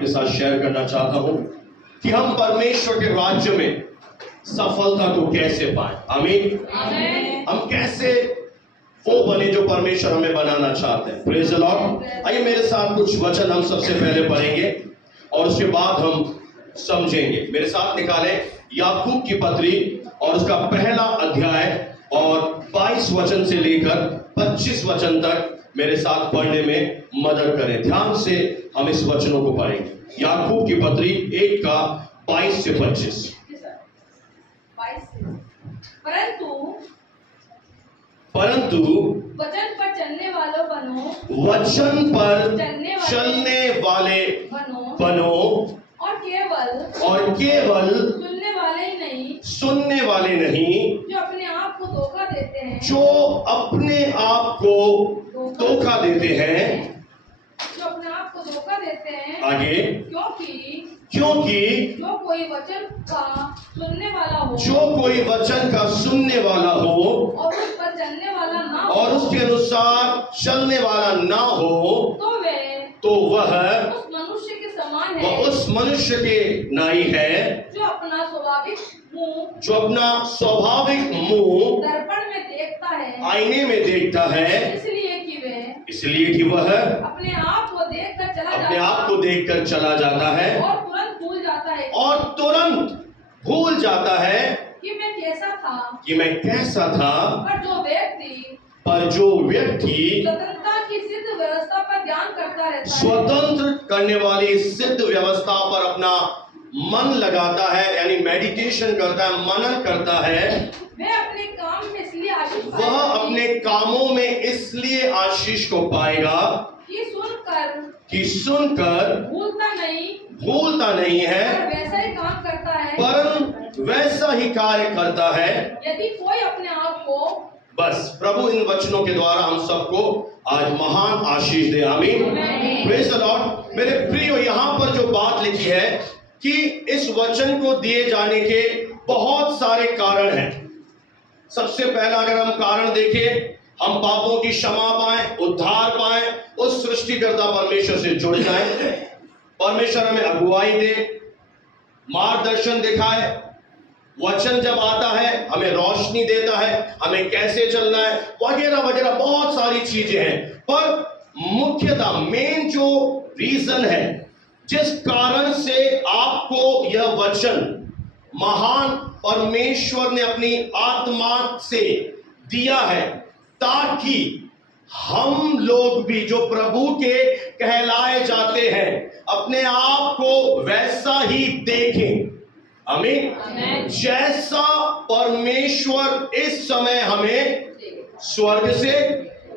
आपके साथ शेयर करना चाहता हूं कि हम परमेश्वर के राज्य में सफलता को कैसे पाए। आमीन। हम कैसे वो बने जो परमेश्वर हमें बनाना चाहते हैं। Praise the Lord. आइए मेरे साथ कुछ वचन हम सबसे पहले पढ़ेंगे और उसके बाद हम समझेंगे। मेरे साथ निकालें याकूब की पत्री और उसका पहला अध्याय और 22 वचन से लेकर 25 वचन तक मेरे साथ पढ़ने में मदद करें। ध्यान से हम इस वचनों को पढ़ेंगे। याकूब की पत्री 1 का 22 से 25। परंतु वचन पर चलने वालों बनो, वचन पर चलने वाले बनो और केवल सुनने वाले नहीं, जो अपने आप को धोखा देते हैं, जो अपने आप को धोखा देते हैं। जो अपने आप को धोखा देते हैं। आगे, क्योंकि जो कोई वचन का सुनने वाला हो, जो कोई वचन का सुनने वाला हो और उस पर चलने वाला ना हो, और उसके अनुसार चलने वाला ना हो, तो वह उस मनुष्य के समान है, वह उस मनुष्य के नाई है जो अपना स्वाभाविक मुंह दर्पण में देखता है, आईने में देखता है, इसलिए कि वह अपने आप को देखकर चला जाता है और तुरंत भूल जाता है कि मैं कैसा था। पर जो व्यक्ति स्वतंत्रता की सिद्ध व्यवस्था पर ध्यान करता रहता है, स्वतंत्र करने वाली सिद्ध व्यवस्था पर अपना मन लगाता है, यानी मेडिटेशन करता है, मनन करता है, वह अपने काम में इसलिए आशीष वह अपने कामों में इसलिए आशीष को पाएगा कि सुनकर भूलता नहीं है, पर वैसा ही कार्य करता है। यदि कोई अपने आप को, बस प्रभु इन वचनों के द्वारा हम सबको आज महान आशीष दे। आमीन। Praise the Lord. मेरे प्रियो, यहाँ पर जो बात लिखी है कि इस वचन को दिए जाने के बहुत सारे कारण हैं। सबसे पहला अगर हम कारण देखें, हम पापों की क्षमा पाएं, उद्धार पाएं, उस सृष्टिकर्ता परमेश्वर से जुड़ जाएं, परमेश्वर हमें अगुवाई दे, मार्गदर्शन दिखाए। वचन जब आता है हमें रोशनी देता है, हमें कैसे चलना है, वगैरह वगैरह बहुत सारी चीजें हैं। पर मुख्यतः मेन जो रीजन है, जिस कारण से आपको यह वचन महान परमेश्वर ने अपनी आत्मा से दिया है, ताकि हम लोग भी जो प्रभु के कहलाए जाते हैं अपने आप को वैसा ही देखें। आमीन। जैसा परमेश्वर इस समय हमें स्वर्ग से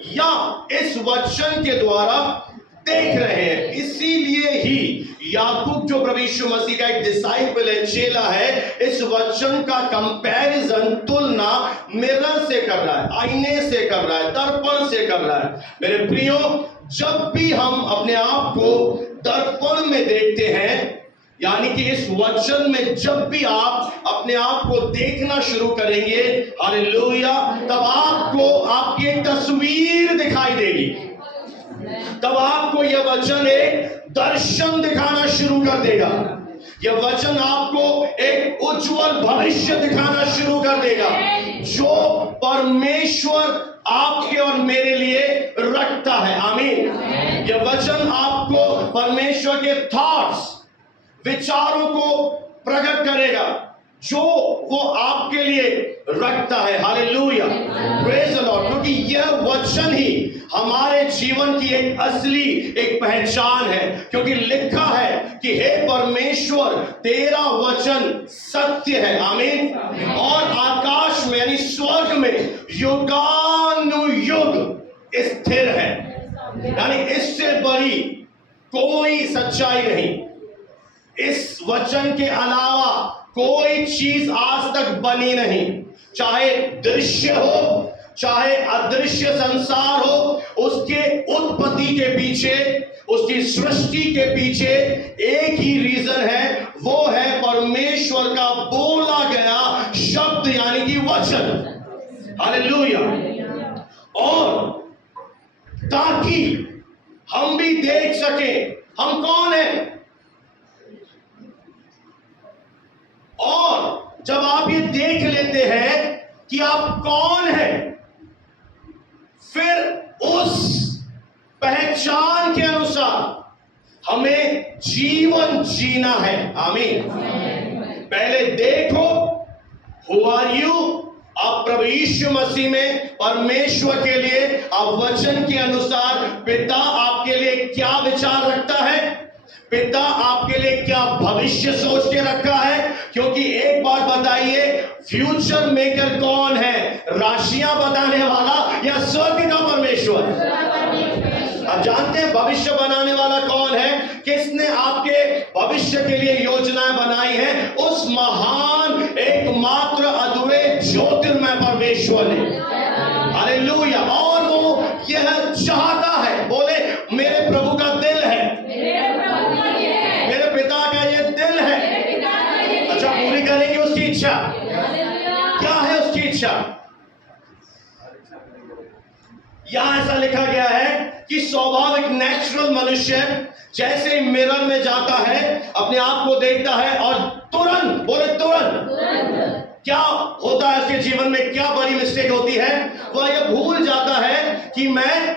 या इस वचन के द्वारा देख रहे हैं। इसीलिए ही याकूब जो प्रभु यीशु मसीह का एक डिसाइपल है, चेला है, इस वचन का कंपैरिजन, तुलना मिरर से कर रहा है, आईने से कर रहा है, दर्पण से कर रहा है। मेरे प्रियो, जब भी हम अपने आप को दर्पण में देखते हैं, यानी कि इस वचन में जब भी आप अपने आप को देखना शुरू करेंगे, हालेलुया, तब आपको आपकी एक तस्वीर दिखाई देगी। तब आपको यह वचन एक दर्शन दिखाना शुरू कर देगा। यह वचन आपको एक उज्जवल भविष्य दिखाना शुरू कर देगा, जो परमेश्वर आपके और मेरे लिए रखता है। आमीन। यह वचन आपको परमेश्वर के थॉट्स, विचारों को प्रकट करेगा, जो वो आपके लिए रखता है। Hallelujah, praise the Lord. क्योंकि यह वचन ही हमारे जीवन की एक असली एक पहचान है। क्योंकि लिखा है कि हे परमेश्वर, तेरा वचन सत्य है। आमीन। और आकाश में यानी स्वर्ग में युगानुयुग स्थिर है, यानी इससे बड़ी कोई सच्चाई नहीं। इस वचन के अलावा कोई चीज आज तक बनी नहीं, चाहे दृश्य हो चाहे अदृश्य संसार हो, उसके उत्पत्ति के पीछे, उसकी सृष्टि के पीछे एक ही रीजन है, वो है परमेश्वर का बोला गया शब्द, यानी कि वचन। हालेलुया। और ताकि हम भी देख सके हम कौन हैं, जब आप ये देख लेते हैं कि आप कौन हैं, फिर उस पहचान के अनुसार हमें जीवन जीना है। आमीन। पहले देखो हु आर यू। आप प्रभु यीशु मसीह में परमेश्वर के लिए, आप वचन के अनुसार पिता आपके लिए क्या विचार रखता है, पिता आपके लिए क्या भविष्य सोच के रखा है। क्योंकि एक बात बताइए, फ्यूचर मेकर कौन है, राशियां बताने वाला या स्वर्ग का परमेश्वर? आप जानते हैं भविष्य बनाने वाला कौन है, किसने आपके भविष्य के लिए योजनाएं बनाई हैं? उस महान एकमात्र अद्वैत ज्योतिर्मय परमेश्वर ने। हालेलुया। और वो यह चाहता है, बोले मेरे प्रभु का दिल है, मेरे पिता का ये दिल है। अच्छा, पूरी करेंगे उसकी इच्छा? क्या है उसकी इच्छा? यहां ऐसा लिखा गया है कि स्वाभाविक नेचुरल मनुष्य जैसे मिरर में जाता है, अपने आप को देखता है और तुरंत, बोले तुरंत, क्या होता है उसके जीवन में, क्या बड़ी मिस्टेक होती है? वह यह भूल जाता है कि मैं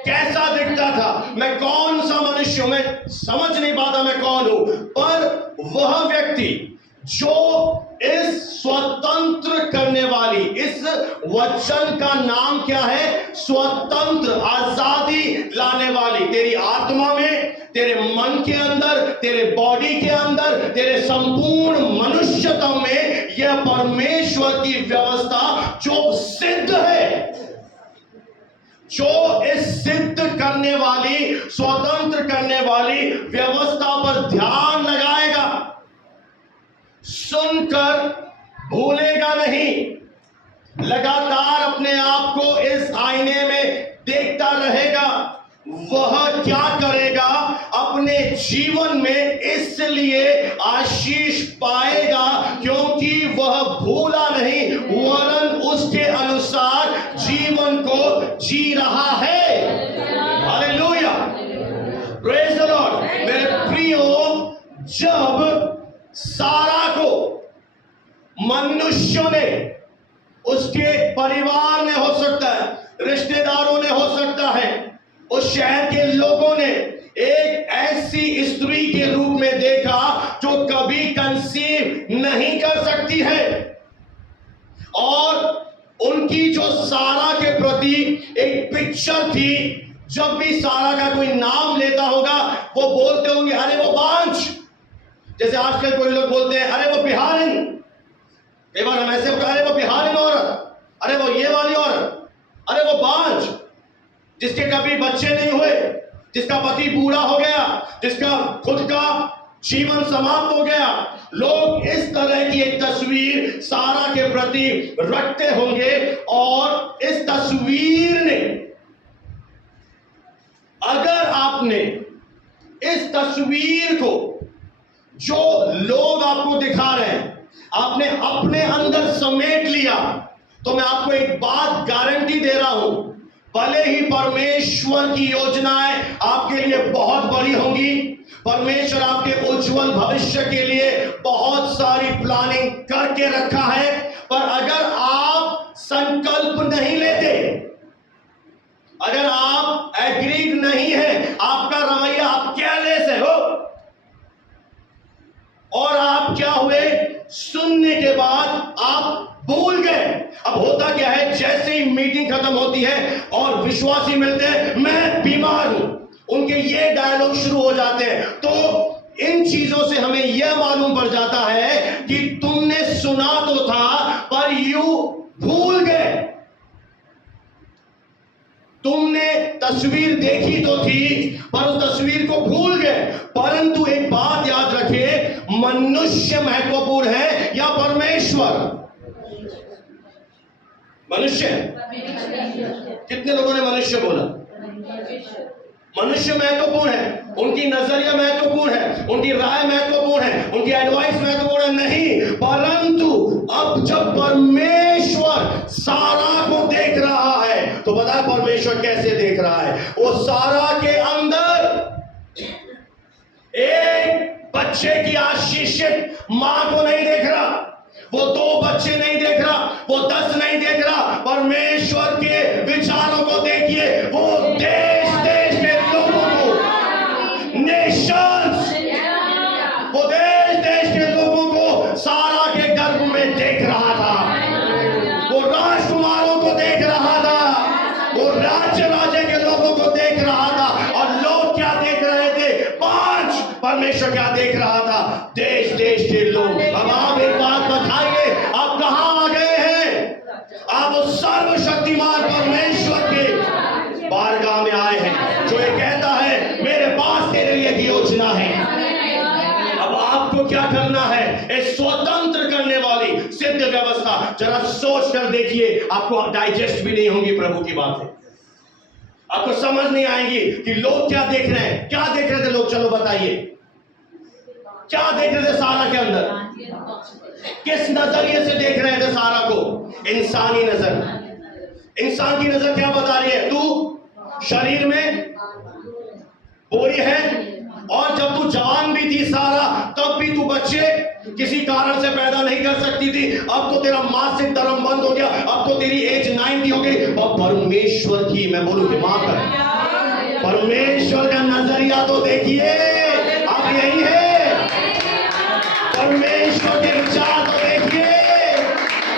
कैसा दिखता था, मैं कौन सा मनुष्य हूं, मैं समझ नहीं पाता मैं कौन हूं। पर वह व्यक्ति जो इस स्वतंत्र करने वाली, इस वचन का नाम क्या है? स्वतंत्र, आजादी लाने वाली, तेरी आत्मा में, तेरे मन के अंदर, तेरे बॉडी के अंदर, तेरे संपूर्ण मनुष्यता में यह परमेश्वर की व्यवस्था जो सिद्ध है, जो इस सिद्ध करने वाली, स्वतंत्र करने वाली व्यवस्था पर ध्यान लगाएगा, सुनकर भूलेगा नहीं, लगातार अपने आप को इस आईने में देखता रहेगा, वह क्या करेगा? अपने जीवन में इसलिए आशीष पाएगा क्योंकि वह भूला नहीं, वरन उसके अनुसार जीवन को जी रहा है। Hallelujah, praise the Lord. मेरे प्रियो, जब सारा को मनुष्यों ने, उसके परिवार ने हो सकता है, रिश्तेदारों ने हो सकता है, उस शहर के लोगों ने एक ऐसी स्त्री के रूप में देखा जो कभी कंसीव नहीं कर सकती है, और उनकी जो सारा के प्रति एक पिक्चर थी, जब भी सारा का कोई नाम लेता होगा वो बोलते होंगे अरे वो बांझ। जैसे आजकल कोई लोग बोलते हैं अरे वो बिहारिन, कई बार हम ऐसे अरे वो बिहारिन औरत, अरे वो ये वाली औरत, अरे वो बांझ, जिसके कभी बच्चे नहीं हुए, जिसका पति बूढ़ा हो गया, जिसका खुद का जीवन समाप्त हो गया। लोग इस तरह की एक तस्वीर सारा के प्रति रखते होंगे, और इस तस्वीर ने, अगर आपने इस तस्वीर को, जो लोग आपको दिखा रहे हैं, आपने अपने अंदर समेट लिया, तो मैं आपको एक बात गारंटी दे रहा हूं, भले ही परमेश्वर की योजनाएं आपके लिए बहुत बड़ी होंगी, परमेश्वर आपके उज्जवल भविष्य के लिए बहुत सारी प्लानिंग करके रखा है, पर अगर आप संकल्प नहीं लेते, अगर आप एग्रीड नहीं है, आपका रवैया, आप केयरलेस है हो, और आप क्या हुए, सुनने के बाद आप भूल गए। अब होता क्या है, जैसे ही मीटिंग खत्म होती है और विश्वासी मिलते हैं, मैं बीमार हूं, उनके ये डायलॉग शुरू हो जाते हैं। तो इन चीजों से हमें यह मालूम पड़ जाता है कि तुमने सुना तो था पर यू भूल गए, तुमने तस्वीर देखी तो थी पर उस तस्वीर को भूल गए। परंतु एक बात याद रखिए, मनुष्य महत्वपूर्ण है या परमेश्वर? मनुष्य। कितने लोगों ने मनुष्य बोला? मनुष्य महत्वपूर्ण है, उनकी नजरिया महत्वपूर्ण है, उनकी राय महत्वपूर्ण है, उनकी एडवाइस महत्वपूर्ण है, नहीं। परंतु अब जब परमेश्वर सारा को देख रहा है, तो पता है परमेश्वर कैसे देख रहा है? वो सारा के अंदर एक बच्चे की आशीषित मां को नहीं देख रहा, वो 2 बच्चे नहीं देख रहा, वो 10 नहीं देख रहा, परमेश्वर के विचारों को देखिए। वो देश देश के लोगों को, नेशंस, वो देश देश के लोगों को सारा के गर्भ में देख रहा था, वो राजकुमारों को देख रहा था, वो राज्य के लोगों को देख रहा था। और लोग क्या देख रहे थे? 5 परमेश्वर क्या देख रहा था? देश देश के लोग। अब आप एक बात बताइए, आप कहां आ गए हैं? आप उस सर्वशक्तिमान परमेश्वर के बारगाह में आए हैं, जो ये कहता है मेरे पास तेरे लिए एक योजना है। अब आपको क्या करना है? इस स्वतंत्र करने वाली सिद्ध व्यवस्था जरा सोच कर देखिए, आपको डाइजेस्ट भी नहीं होगी प्रभु की बातें, आपको समझ नहीं आएंगी कि लोग क्या देख रहे हैं। क्या देख रहे थे लोग? चलो बताइए, क्या देख रहे थे सारा के अंदर? किस नजरिए से देख रहे थे सारा को? इंसानी नजर। इंसान की नजर क्या बता रही है? तू शरीर में बोरी है, और जब तू जवान भी थी सारा, तब भी तू बच्चे किसी कारण से पैदा नहीं कर सकती थी। अब तो तेरा मासिक धर्म बंद हो गया, अब तो तेरी एज 90 हो गई। और परमेश्वर की, मैं बोलूं दिमाग पर, परमेश्वर का नजरिया तो देखिए, आप यही है। परमेश्वर के विचार तो देखिए,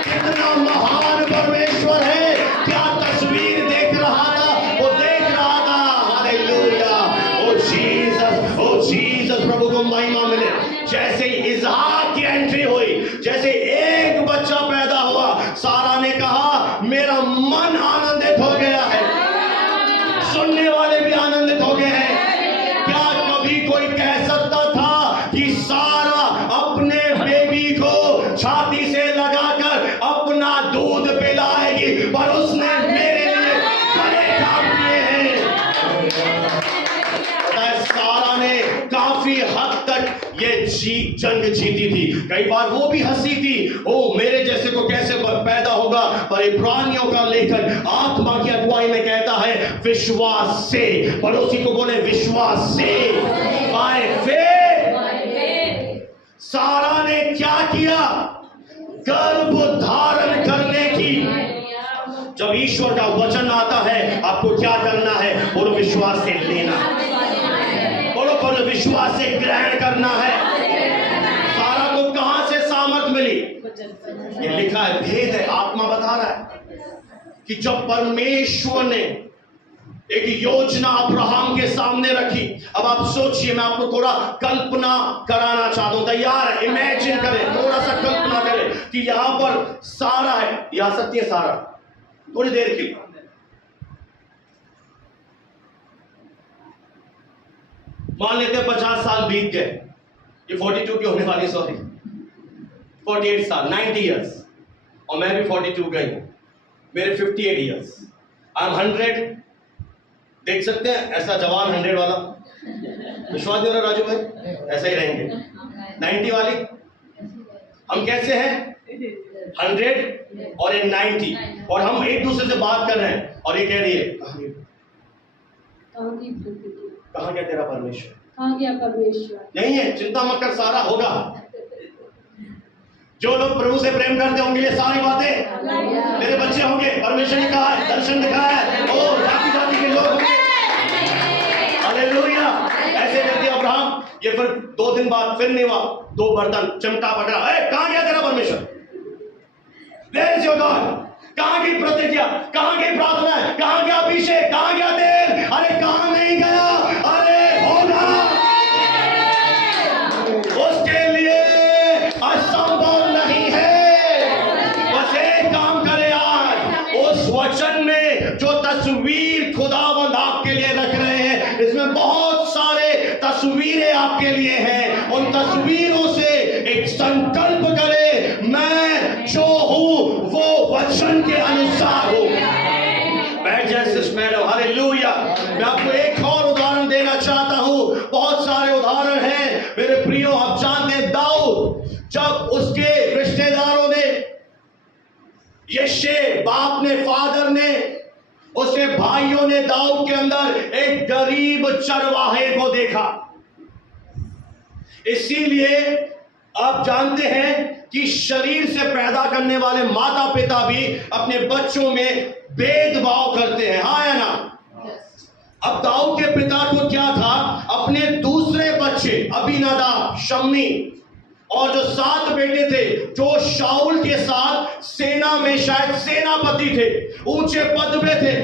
कितना महान परमेश्वर है। क्या तस्वीर देख रहा था? वो देख रहा था, हालेलुया, ओ जीसस, प्रभु को महिमा मिले। जैसे ही इसहाक की एंट्री हुई, जैसे एक बच्चा पैदा हुआ, सारा ने कहा मेरा मन आनंदित हो गया है। सुनने वाले भी आनंदित हो गए हैं। क्या कभी कोई कह सकता था कि सारा अपने बेबी को छाती से लगाकर अपना दूध पिलाएगी? पर उसने मेरे लिए बड़े काम किए हैं। सारा ने काफी हद तक ये जंग जीती थी। कई बार वो भी हंसी थी, ओ मेरे जैसे को कैसे पैदा होगा। पर इब्रानियों का लेखन आत्मा की अगुवाई में कहता है विश्वास से। पड़ोसी को बोले विश्वास से, बाय फेथ। सारा ने क्या किया? गर्भ धारण करने की। जब ईश्वर का वचन आता है, आपको क्या करना है? बोलो विश्वास से लेना, बोलो विश्वास से ग्रहण करना है। सारा को कहां से सामर्थ मिली? ये लिखा है, भेद है, आत्मा बता रहा है कि जब परमेश्वर ने एक योजना अब्राहम के सामने रखी। अब आप सोचिए, मैं आपको थोड़ा कल्पना कराना चाहता हूं। तैयार है? इमेजिन करें, थोड़ा सा कल्पना करें कि यहां पर सारा है। ये आ सकती है सारा थोड़ी देर के लिए। मान लेते हैं 50 साल बीत गए, ये 42 की होने वाली, सॉरी 48 साल, 90 इयर्स, और मैं भी 42 गई हूं, मेरे 58 इयर्स, आई एम 100। देख सकते हैं ऐसा जवान 100 वाला, विश्वास नहीं हो रहा राजू भाई? ऐसा ही रहेंगे। 90 वाली हम कैसे हैं? 100 और ये 90, और हम एक दूसरे से बात कर रहे हैं, और ये कह रही है कहाँ गया तेरा परमेश्वर? कहाँ गया परमेश्वर? नहीं है, चिंता मत कर, सारा होगा। जो लोग प्रभु से प्रेम करते होंगे ये सारी बातें मेरे बच्चे होंगे। परमेश्वर ने कहा है, दर्शन दिखाया है, और जाति जाति के लोग होंगे। हालेलुया। ऐसे करके अब्राहम, ये फिर 2 दिन बाद फिर नहीं हुआ, 2 बर्तन चिमटा पकड़ा, कहाँ गया तेरा परमेश्वर? Where is your God? कहां की प्रतिज्ञा, कहां की प्रार्थना, कहां गया अभिषेक, कहां गया तेल? अरे कहां नहीं गया? अरे होगा, उसके लिए असंभव नहीं है। बस एक काम करे, आज उस वचन में जो तस्वीर खुदावंद आपके लिए रख रहे हैं, इसमें बहुत सारे तस्वीरें आपके लिए हैं। उन तस्वीरों से एक संकल्प करे, मैं जो हूं वो वचन के अनुसार हूं। बैठ जाए सिस्टर मैडम, हालेलुया। मैं आपको एक और उदाहरण देना चाहता हूं, बहुत सारे उदाहरण हैं मेरे प्रियो। आप जानते हैं दाऊद, जब उसके रिश्तेदारों ने, यशे बाप ने, फादर ने, उसके भाइयों ने दाऊद के अंदर एक गरीब चरवाहे को देखा। इसीलिए आप जानते हैं कि शरीर से पैदा करने वाले माता पिता भी अपने बच्चों में भेदभाव करते हैं, हाँ या ना? अब दाऊद के पिता को क्या था, अपने दूसरे बच्चे अबीनादाब, शम्मी और जो 7 बेटे थे, जो शाऊल के साथ सेना में शायद सेनापति थे, ऊंचे पद पे थे,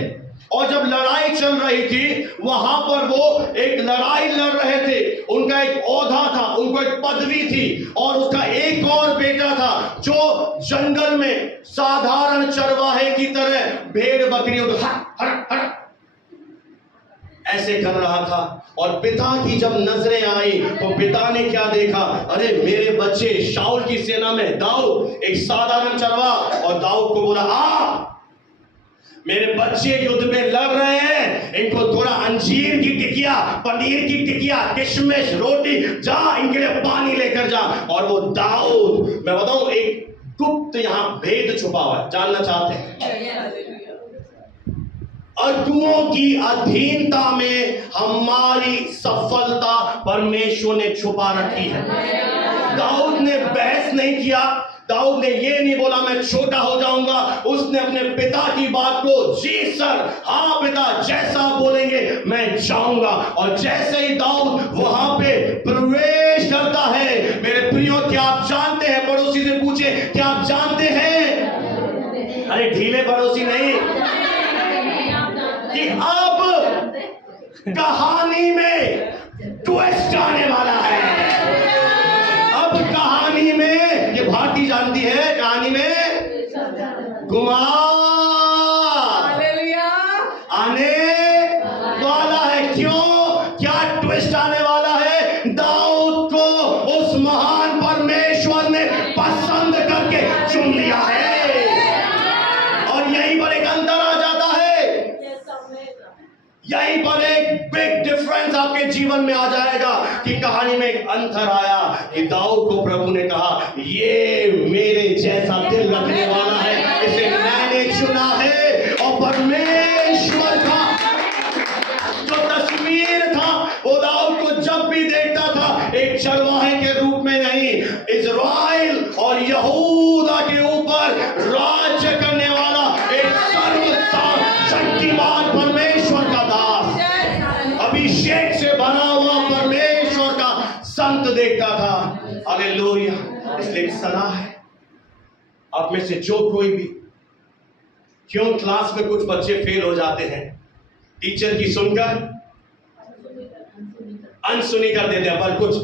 और जब लड़ाई चल रही थी वहां पर वो एक लड़ाई लड़ रहे थे, उनका एक ओहदा था, उनको एक पदवी थी, और उसका एक और बेटा था जो जंगल में साधारण चरवाहे की तरह भेड़ बकरियों को हर ऐसे कर रहा था। और पिता की जब नजरें आई तो पिता ने क्या देखा, अरे मेरे बच्चे शाऊल की सेना में दाऊद एक साधारण चरवा, और दाऊद को बोला, मेरे बच्चे युद्ध में लड़ रहे हैं, इनको थोड़ा अंजीर की टिकिया, पनीर की टिकिया, किशमिश, रोटी, जा इनके लिए पानी लेकर जा। और वो दाऊद, मैं बताऊं एक गुप्त यहां भेद छुपा हुआ है, जानना चाहते हैं? अगुओं की अधीनता में हमारी सफलता परमेश्वर ने छुपा रखी है। दाऊद ने बहस नहीं किया, दाऊद ने ये नहीं बोला मैं छोटा हो जाऊंगा, उसने अपने पिता की बात को, जी सर, हाँ पिता, जैसा बोलेंगे मैं जाऊंगा। और जैसे ही दाऊद वहां पे प्रवेश करता है, मेरे प्रियो, क्या आप जानते हैं, पड़ोसी से पूछे, क्या आप जानते हैं, अरे ढीले पड़ोसी नहीं, कि अब कहानी में ट्विस्ट आने वाला है। अब कहानी में, ये भारती जानती है, कहानी में कुमार आने वाला है। क्यों? क्या ट्विस्ट आने वाला है? दाऊद को उस महान परमेश्वर ने पसंद करके चुन लिया है। और यहीं पर एक अंतर आ जाता है, यहीं पर एक बिग डिफरेंस आपके जीवन में आ जाएगा कि कहानी में एक अंतर आया कि दाऊद को प्रभु ने कहा, ये मेरे जैसा दिल रखने वाला है, इसे मैंने चुना है। और परमेश्वर का जो तस्वीर था वो दाऊद को जब भी देखता था, एक चरवाहे के रूप में नहीं, इज़राइल और यहूदा के ऊपर राज्य करने वाला एक सर्वशक्तिमान परमेश्वर का दास, अभिषेक से भरा हुआ परमेश्वर का संत देखता था। हालेलुया। इसलिए एक सलाह है, आप में से जो कोई भी, क्यों क्लास में कुछ बच्चे फेल हो जाते हैं, टीचर की सुनकर अनसुनी कर देते हैं, पर कुछ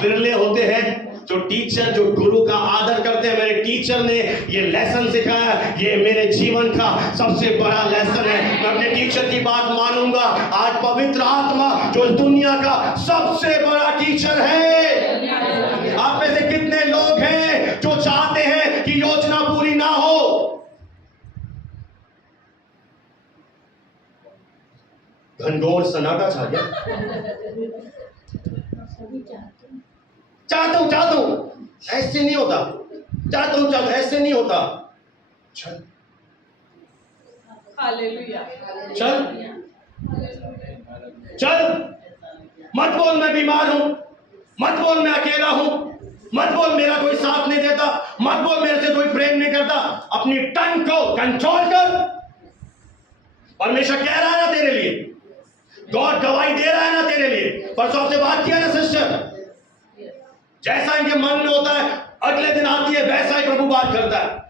बिरले होते हैं जो टीचर, जो गुरु का आदर करते हैं। मेरे टीचर ने ये लेसन सिखाया, ये मेरे जीवन का सबसे बड़ा लेसन है, मैं अपने टीचर की बात मानूंगा। आज पवित्र आत्मा जो इस दुनिया का सबसे बड़ा टीचर है। आप में से कितने लोग हैं जो चाहते हैं कि योजना पूरी ना हो? घनघोर सन्नाटा छा गया। चाहता हूं, ऐसे नहीं होता, चाहता हूं, ऐसे नहीं होता। चल चल चल, मत बोल मैं बीमार हूं, मत बोल मैं अकेला हूं, मत बोल मेरा कोई साथ नहीं देता, मत बोल मेरे से कोई प्रेम नहीं करता। अपनी टंग को कंट्रोल कर। परमेश्वर कह रहा है ना तेरे लिए, गॉड गवाही दे रहा है ना तेरे लिए। परसों आपसे बात किया ना सिस्टर, जैसा इनके मन में होता है अगले दिन आती है वैसा ही प्रभु बात करता है।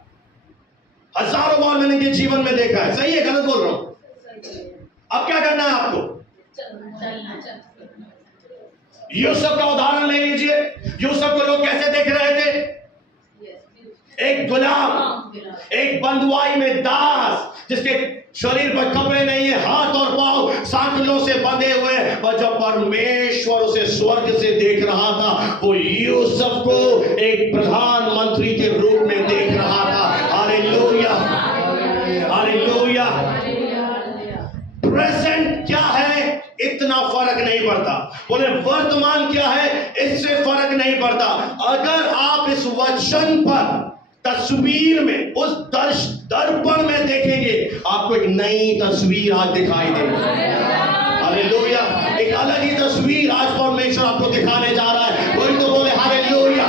हजारों बार मैंने इनके जीवन में देखा है। सही है, गलत बोल रहा हूं? अब क्या करना है आपको? यूसुफ का उदाहरण ले लीजिए। यूसुफ को लोग कैसे देख रहे थे? एक गुलाम, एक बंधुआई में दास, जिसके शरीर पर कपड़े नहीं है, हाथ और पांव सांकलों से बंधे हुए, और जब परमेश्वर उसे स्वर्ग से देख रहा था, वो यूसुफ को एक प्रधानमंत्री के रूप में देख रहा था। Hallelujah, hallelujah. प्रेजेंट क्या है इतना फर्क नहीं पड़ता, बोले वर्तमान क्या है इससे फर्क नहीं पड़ता। अगर आप इस वचन पर तस्वीर में, उस दर्पण में देखेंगे, आपको एक नई तस्वीर आज दिखाई देगी। हालेलुया। एक अलग ही तस्वीर आज परमेश्वर आपको दिखाने जा रहा है। कोई तो बोले हालेलुया।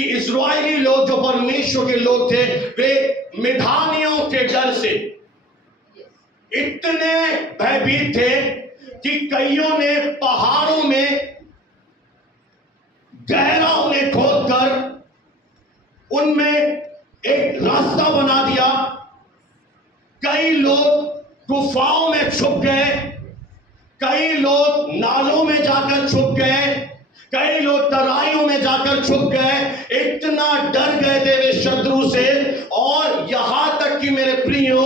कि इस्राएली लोग जो परमेश्वर के लोग थे, वे मिधानियों के डर से इतने भयभीत थे कि कईयों ने पहाड़ों में गहरा उन्हें खोदकर उनमें एक रास्ता बना दिया। कई लोग गुफाओं में छुप गए, कई लोग नालों में जाकर छुप गए, कई लोग तराइयों में जाकर छुप गए। इतना डर गए थे वे शत्रु से, और यहां तक कि मेरे प्रियो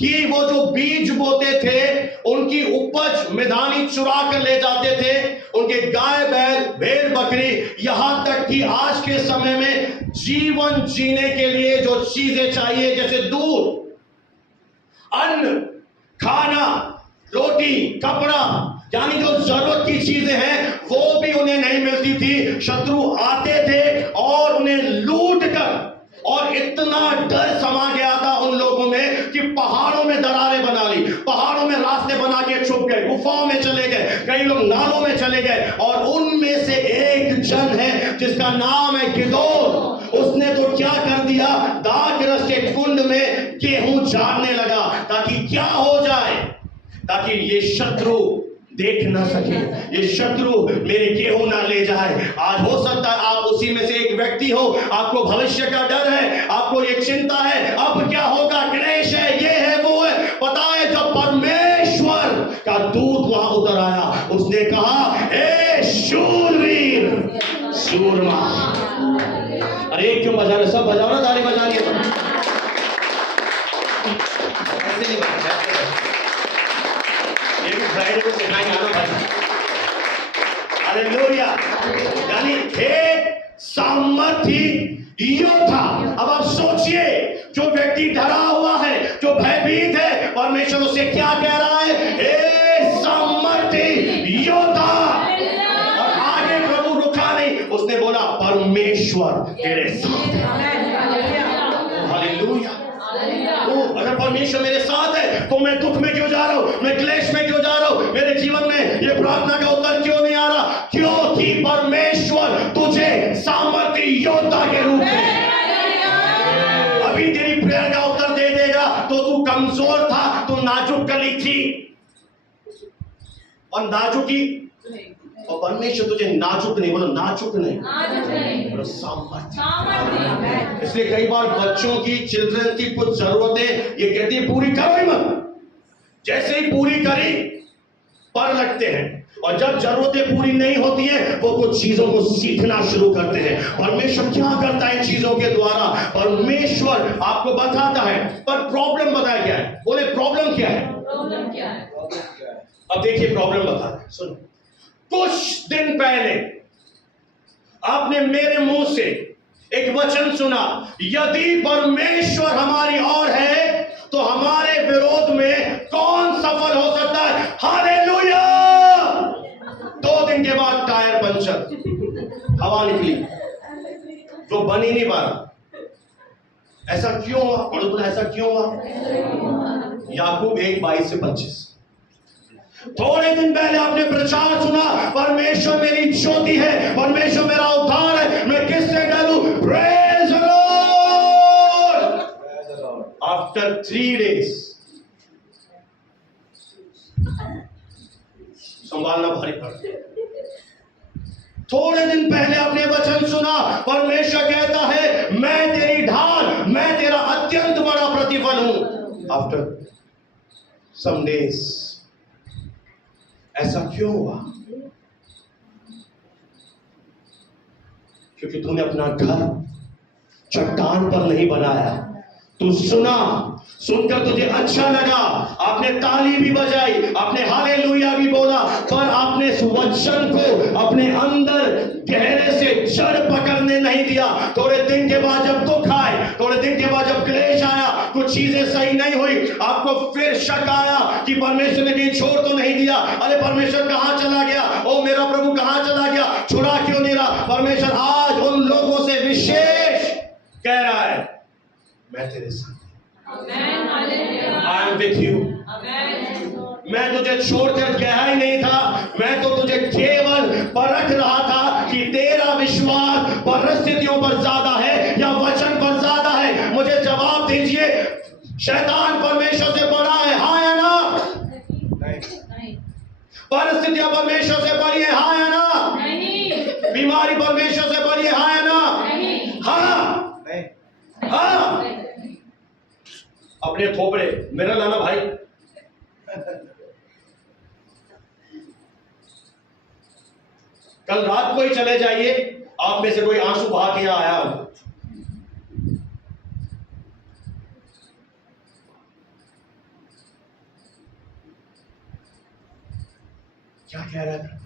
कि वो जो बीज बोते थे उनकी उपज मिधानी चुरा कर ले जाते थे, उनके गाय बैल भेड़ बकरी, यहां तक कि आज के समय में जीवन जीने के लिए जो चीजें चाहिए जैसे दूध, अन्न, खाना, रोटी, कपड़ा, यानी जो जरूरत की चीजें हैं वो भी उन्हें नहीं मिलती थी। शत्रु आते थे और उन्हें लूट कर, और इतना डर समा गया था उन लोगों में कि पहाड़ों में दरारें बना ली, पहाड़ों में रास्ते बना के छुप गए, गुफाओं में चले गए, कई लोग नालों में चले गए। और उनमें से एक जन है जिसका नाम है गिदोन। उसने तो क्या कर दिया, दाखरस के कुंड में गेहूं झाड़ने लगा, ताकि क्या हो जाए, ताकि ये शत्रु देख ना सके, ये शत्रु मेरे गेहूं ना ले जाए। आज हो सकता है आप उसी में से एक व्यक्ति हो, आपको भविष्य का डर है, आपको ये चिंता है, अब क्या होगा, क्लेश है, ये है वो है। पता है जब परमेश्वर का दूत वहां उतर आया, उसने कहा, ए शूरवीर, सूरमा। अरे क्यों बजा रहे, सब बजाओ ना, ताली बजा रही है। फ्राइडे को सिखाएंगे आना भाई। हालेलुया। यानी थे सामर्थी योद्धा। अब आप सोचिए, जो व्यक्ति डरा हुआ है, जो भयभीत है, परमेश्वर उससे क्या कह रहा है, हे सामर्थी योद्धा। और आगे प्रभु रुका नहीं, उसने बोला परमेश्वर तेरे साथ है। हालेलुया। अगर परमेश्वर मेरे साथ है तो मैं दुख में क्यों जा रहा हूं, मैं क्लेश में क्यों जा रहा हूं, मेरे जीवन में ये प्रार्थना का उत्तर क्यों नहीं आ रहा, क्योंकि परमेश्वर तुझे सामर्थी योद्धा के रूप में अभी तेरी प्रेयर का उत्तर दे देगा। तो तू कमजोर था, तू नाजुक कली थी और नाजुकी, और परमेश्वर तुझे नाजुक नहीं, बोलो नाजुक नहीं, बोलो सामर्थ्य। इसलिए कई बार बच्चों की, चिल्ड्रन की कुछ जरूरतें ये कहती है पूरी करो ही मत, जैसे ही पूरी करी पर लगते हैं, और जब जरूरतें पूरी नहीं होती हैं वो कुछ चीजों को सीखना शुरू करते हैं। परमेश्वर क्या करता है इन चीजों के द्वारा, परमेश्वर आपको बताता है। पर प्रॉब्लम बताया क्या है, बोले प्रॉब्लम क्या है, प्रॉब्लम क्या है। अब देखिए प्रॉब्लम बता है, सुनो। कुछ दिन पहले आपने मेरे मुंह से एक वचन सुना, यदि परमेश्वर हमारी ओर है तो हमारे विरोध में कौन सफल हो सकता है। हालेलुया। 2 दिन के बाद टायर पंचर, हवा निकली, जो बन ही नहीं पा रहा। ऐसा क्यों हुआ, बोलो ऐसा क्यों हुआ। याकूब 1:22-25। थोड़े दिन पहले आपने प्रचार सुना, परमेश्वर मेरी ज्योति है, परमेश्वर मेरा उद्धार है, मैं किससे डरूं। Praise the lord. After 3 days संभालना भारी पड़ा। थोड़े दिन पहले आपने वचन सुना, परमेश्वर कहता है मैं तेरी ढाल, मैं तेरा अत्यंत बड़ा प्रतिफल हूं। आफ्टर सम डेज ऐसा क्यों हुआ, क्योंकि तूने अपना घर चट्टान पर नहीं बनाया। तू सुना, सुनकर तुझे अच्छा लगा, आपने ताली भी बजाई, आपने हालेलुया भी बोला, पर आपने इस वचन को अपने अंदर गहरे से जड़ पकड़ने नहीं दिया। थोड़े दिन के बाद जब दुख आए, थोड़े दिन के बाद जब क्लेश आया, कुछ चीजें सही नहीं हुई, आपको फिर शक आया कि परमेश्वर ने कहीं छोड़ तो नहीं दिया। अरे परमेश्वर कहां चला गया, ओ मेरा प्रभु कहां चला गया, छुड़ा क्यों नहीं रहा। परमेश्वर आज उन लोगों से विशेष कह रहा है, मैं तेरे साथ, आई एम विथ यू। मैं तुझे छोड़कर गया ही नहीं था, मैं तो तुझे केवल परख रहा था कि तेरा विश्वास परिस्थितियों पर परमेश्वर से बड़ी है, हाँ या ना? नहीं। बीमारी परमेश्वर से बड़ी है, हाँ या ना? नहीं। हाँ हाँ। अपने थोपड़े मेरा लाना भाई। कल रात को ही चले जाइए, आप में से कोई आंसू बहा के यहाँ आया हो। क्या कह रहा है?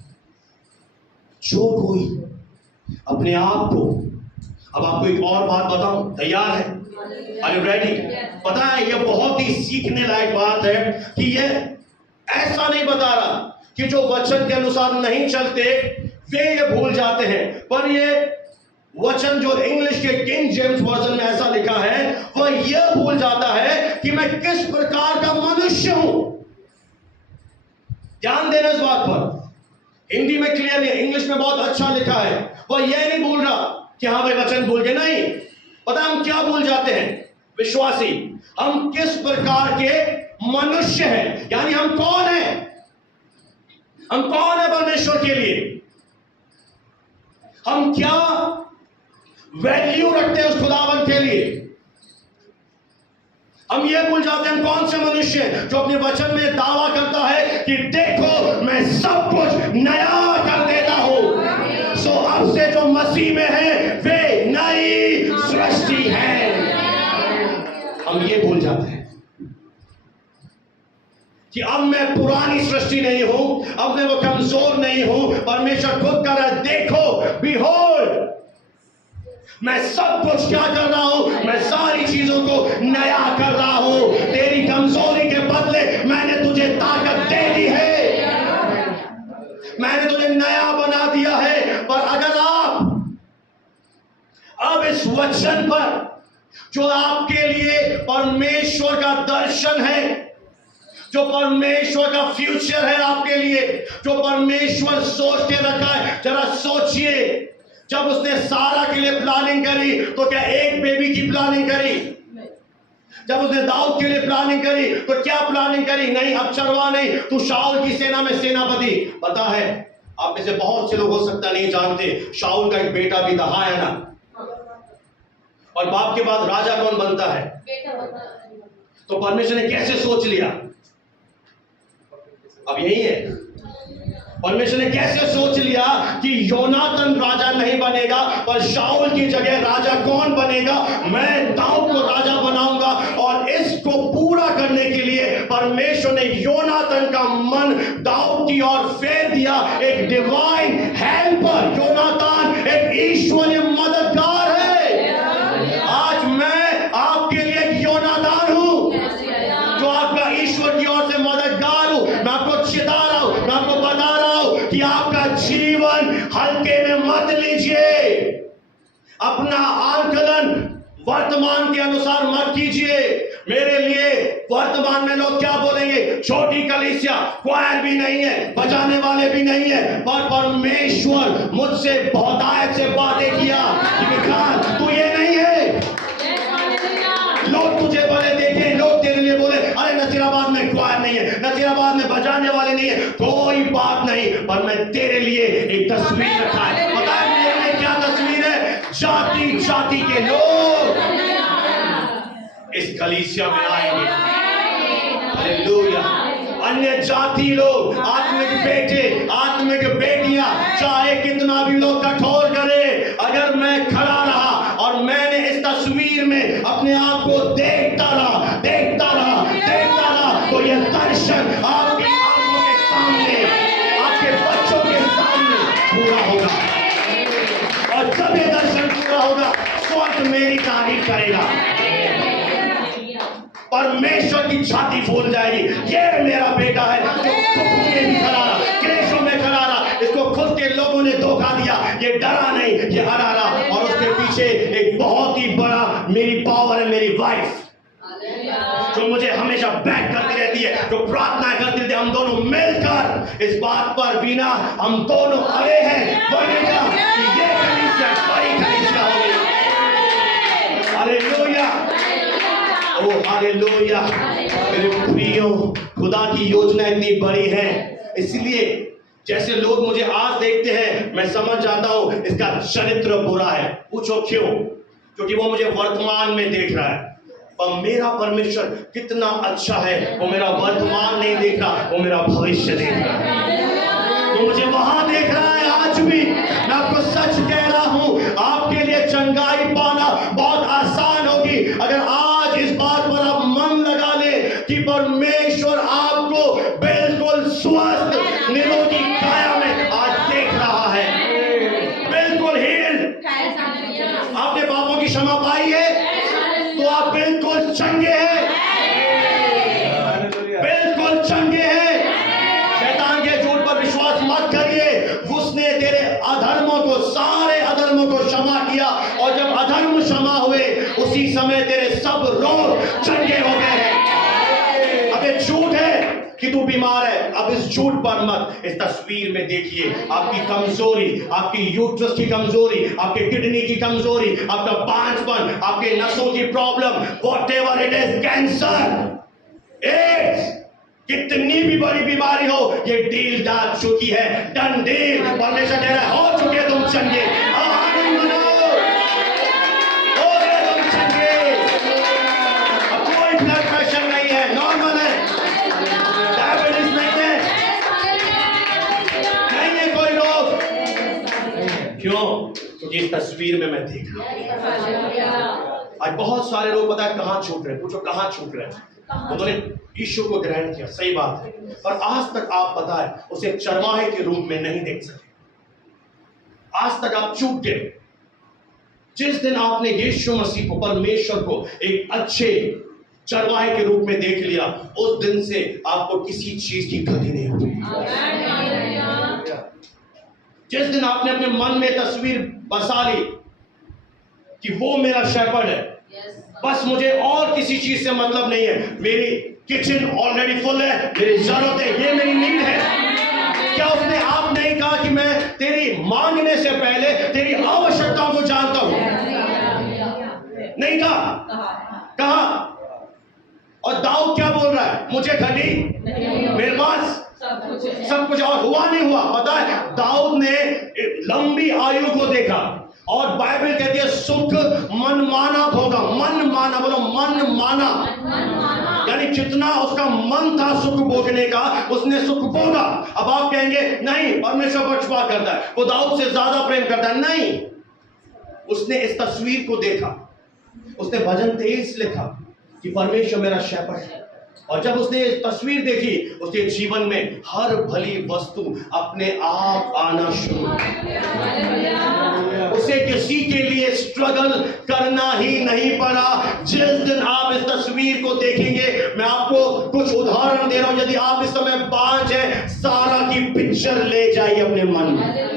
जो कोई अपने आप को, अब आपको एक और बात बताऊं, तैयार है? Are you ready? पता है ये बहुत ही सीखने लायक बात है कि ये ऐसा नहीं बता रहा कि जो वचन के अनुसार नहीं चलते वे ये भूल जाते हैं, पर ये वचन जो इंग्लिश के किंग जेम्स वर्जन में ऐसा लिखा है, वह यह भूल जाता है कि मैं किस प्रकार का मनुष्य हूं। ध्यान देना इस बात पर। हिंदी में क्लियर है, इंग्लिश में बहुत अच्छा लिखा है। वह यह नहीं भूल रहा कि हाँ भाई वचन भूल गए, नहीं। पता हम क्या भूल जाते हैं विश्वासी? हम किस प्रकार के मनुष्य हैं, यानी हम कौन हैं, हम कौन है परमेश्वर के लिए, हम क्या वैल्यू रखते हैं उस खुदावन के लिए। हम ये भूल जाते हैं हम कौन से मनुष्य हैं जो अपने वचन में दावा करता है कि देखो मैं सब कुछ नया कर देता हूं। सो अब से जो मसीह में है वे नई सृष्टि है। हम ये भूल जाते हैं कि अब मैं पुरानी सृष्टि नहीं हूं, अब मैं वो कमजोर नहीं हूं। परमेश्वर खुद कह रहा है, देखो बिहोल्ड मैं सब कुछ क्या कर रहा हूं, मैं सारी चीजों को नया कर रहा हूं। तेरी कमजोरी के बदले मैंने तुझे ताकत दे दी है, मैंने तुझे नया बना दिया है। पर अगर आप अब इस वचन पर जो आपके लिए परमेश्वर का दर्शन है, जो परमेश्वर का फ्यूचर है आपके लिए, जो परमेश्वर सोच के रखा है, जरा सोचिए। जब उसने सारा के लिए प्लानिंग करी तो क्या एक बेबी की प्लानिंग करी? जब उसने दाऊद के लिए प्लानिंग करी तो क्या प्लानिंग करी? नहीं, अब चरवा नहीं, तू शाऊल की सेना में सेनापति। पता है आप में से बहुत से लोग हो सकता नहीं जानते, शाऊल का एक बेटा भी था, हाँ है ना? और बाप के बाद राजा कौन बनता है? तो परमेश्वर ने कैसे सोच लिया? अब यही है, परमेश्वर ने कैसे सोच लिया कि योनातन राजा नहीं बनेगा, पर शाऊल की जगह राजा कौन बनेगा? मैं दाऊद को राजा बनाऊंगा। और इसको पूरा करने के लिए परमेश्वर ने योनातन का मन दाऊद की ओर फेर दिया। एक डिवाइन हेल्पर, योनातान एक ईश्वरीय मददगार है। आज मैं आपके लिए एक योनातान हूं, जो आपका ईश्वर की ओर से मददगार हूं। मैं आपको चिता रहा हूं, मैं आपको बता रहा हूं कि आपका जीवन हल्के में मत लीजिए। अपना आंकलन वर्तमान के अनुसार मत कीजिए। मेरे लिए वर्तमान में लोग क्या बोलेंगे? छोटी कलीसिया, क्वायर भी नहीं है, बजाने वाले भी नहीं है। पर परमेश्वर मुझसे बहुतायत से बातें किया कि विकास तू ये नहीं है। लोग तुझे बड़े देखे, लोग तेरे लिए बोले अरे नसीराबाद में क्वायर नहीं है, नसीराबाद में बजाने वाले नहीं है। कोई बात नहीं, पर मैं तेरे लिए एक तस्वीर रखा है। पता है मेरे लिए क्या तस्वीर है? जाति जाति के लोग इस कलीसिया में आएंगे। हालेलुया। अन्य जाति लोग, आत्मिक बेटे, आत्मिक बेटियां, चाहे कितना भी लोग कठोर करे, अगर मैं खड़ा रहा और मैंने इस तस्वीर में अपने आप को देखता रहा, देखता रहा, देखता रहा, तो यह दर्शन आपकी आंखों के सामने, आपके बच्चों के सामने पूरा होगा। और जब यह दर्शन पूरा होगा, स्वर्ग मेरी तारीफ करेगा, परमेश्वर की छाती फूल जाएगी। ये मेरा बेटा है जो दुखों में भी खड़ा रहा, क्लेशों में खड़ा रहा। इसको खुद के लोगों ने धोखा दिया, ये डरा नहीं, ये हरा रहा। और उसके पीछे एक बहुत ही बड़ा मेरी पावर है, मेरी वाइफ, जो मुझे हमेशा बैक करती रहती है, जो प्रार्थना करती रहती है। हम दोनों मिलकर इस बात पर बिना हम दोनों अड़े हैं बनेगा कि ये कलीसिया बड़ी कलीसिया होगी। हालेलुया, ओ हालेलुया। मेरे प्रियो, खुदा की योजना इतनी बड़ी है, इसलिए जैसे लोग मुझे आज देखते हैं मैं समझ जाता हूं इसका चरित्र बुरा है। पूछो क्यों? क्योंकि वो मुझे वर्तमान में देख रहा है। पर मेरा परमेश्वर कितना अच्छा है, वो मेरा वर्तमान नहीं देख रहा, वो मेरा भविष्य देख रहा है। वो मुझे वहां देख रहा है आज भी। मैं आपको सच कह रहा हूं, आपके लिए चंगाई पाना बहुत आसान होगी अगर आज इस बात पर आप मन लगा ले कि परमेश्वर आपको बिल्कुल स्वस्थ निरोगी काया में आज देख रहा है, बिल्कुल हील्ड। आपने पापों की क्षमा पाई है तो आप बिल्कुल चंगे हैं, बिल्कुल चंगे हैं। शैतान के झूठ पर विश्वास मत करिए। उसने तेरे अधर्मों को, सारे अधर्मों को क्षमा किया, और जब अधर्म क्षमा हुए उसी समय तेरे सब रोग चंगे हो गए हैं। अब ये झूठ है कि तू बीमार है, अब इस झूठ पर मत। इस तस्वीर में देखिए आपकी कमजोरी, आपकी यूट्रस की कमजोरी, आपके किडनी की कमजोरी, आपका बांझपन, आपके नसों की problem, whatever it is, cancer, AIDS, कितनी भी बड़ी बीमारी हो, ये डील डाल चुकी है, डन डील। परमेश्वर कह रहा है हो चुके तुम चंगे, आनंद मनाओ, हो गए तुम चंगे। अब कोई ब्लड प्रेशर नहीं है, नॉर्मल है, डायबिटीज नहीं है, नहीं है कोई रोग। क्यों? क्योंकि इस तस्वीर में मैं देख रहा हूं। आज बहुत सारे लोग पता है कहां छूट रहे हैं। पूछो कहां छूट रहे हैं? उन्होंने यीशु को ग्रहण किया, सही बात है, पर आज तक आप पता है उसे चरवाहे के रूप में नहीं देख सके। आज तक आप चूक गए। जिस दिन आपने यीशु मसीह को, परमेश्वर को एक अच्छे चरवाहे के रूप में देख लिया, उस दिन से आपको किसी चीज की गति नहीं होती। जिस दिन आपने अपने मन में तस्वीर बसा ली कि वो मेरा शेपर्ड है, बस मुझे और किसी चीज से मतलब नहीं है, मेरी किचन ऑलरेडी फुल है, मेरी जरूरत है, ये मेरी नीड है। क्या उसने आप नहीं कहा कि मैं तेरी मांगने से पहले तेरी आवश्यकताओं को जानता हूं? नहीं कहा? कहा। और दाऊद क्या बोल रहा है? मुझे घटी मेरे पास सब कुछ, और हुआ नहीं हुआ। पता है दाऊद ने लंबी आयु को देखा, और बाइबल कहती है सुख मनमाना भोगा। मनमाना, बोलो मनमाना, यानी जितना उसका मन था सुख भोगने का, उसने सुख भोगा। अब आप कहेंगे नहीं, परमेश्वर पक्षपात करता है, वो दाऊद से ज्यादा प्रेम करता है। नहीं, उसने इस तस्वीर को देखा, उसने भजन 23 लिखा कि परमेश्वर मेरा शेपर्ड है, और जब उसने इस तस्वीर देखी, उसके जीवन में हर भली वस्तु अपने आप आना शुरू। उसे किसी के लिए स्ट्रगल करना ही नहीं पड़ा। जिस दिन आप इस तस्वीर को देखेंगे, मैं आपको कुछ उदाहरण दे रहा हूं। यदि आप इस समय बांझ हैं, सारा की पिक्चर ले जाइए अपने मन में।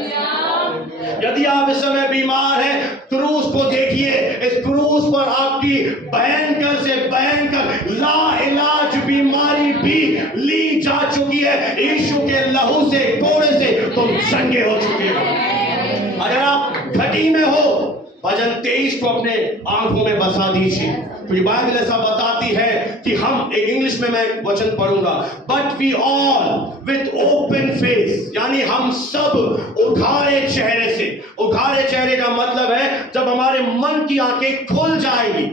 यदि आप इस समय बीमार हैं, क्रूस को देखिए। इस क्रूस पर आपकी भयंकर से भयंकर लाइलाज बीमारी भी ली जा चुकी है। यीशु के लहू से, कोड़े से तुम चंगे हो चुके हो। अगर आप घटी में हो, भजन 23 को अपने आंखों में बसा दीजिए। तो ये बाइबल ऐसा बताती है कि हम, एक इंग्लिश में मैं वचन पढ़ूंगा, but we all with open face, यानी हम सब उघाड़े चेहरे से। उघाड़े चेहरे का मतलब है जब हमारे मन की आंखें खुल जाएंगी।